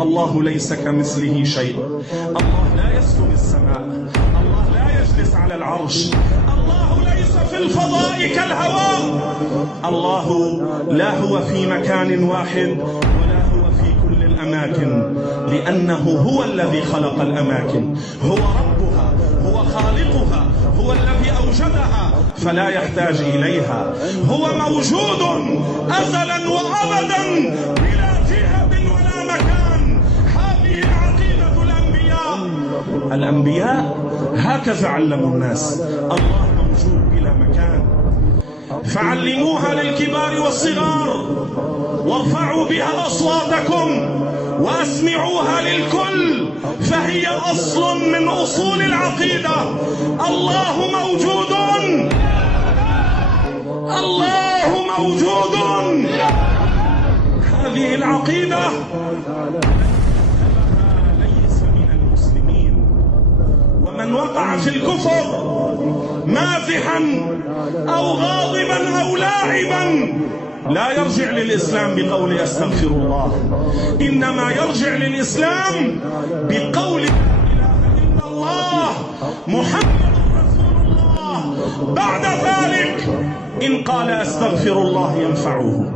الله ليس كمثله شيء. الله لا يسكن السماء، الله لا يجلس على العرش، الله ليس في الفضاء كالهواء، الله لا هو في مكان واحد ولا هو في كل الأماكن، لأنه هو الذي خلق الأماكن، هو ربها، هو خالقها، هو الذي أوجدها فلا يحتاج إليها، هو موجود أزلا وأبدا بلا جهة ولا مكان. هذه عقيدة الأنبياء هكذا علموا الناس، الله موجود بلا مكان. فعلموها للكبار والصغار، وارفعوا بها أصواتكم واسمعوها للكل، فهي أصل من أصول العقيدة. الله موجود، الله موجود. هذه العقيدة ليس من المسلمين، ومن وقع في الكفر مازحا أو غاضبا أو لاعبا لا يرجع للإسلام بقول أستغفر الله، إنما يرجع للإسلام بقول لا إله إلا الله محمد رسول الله. بعد ذلك إن قال أستغفر الله ينفعه.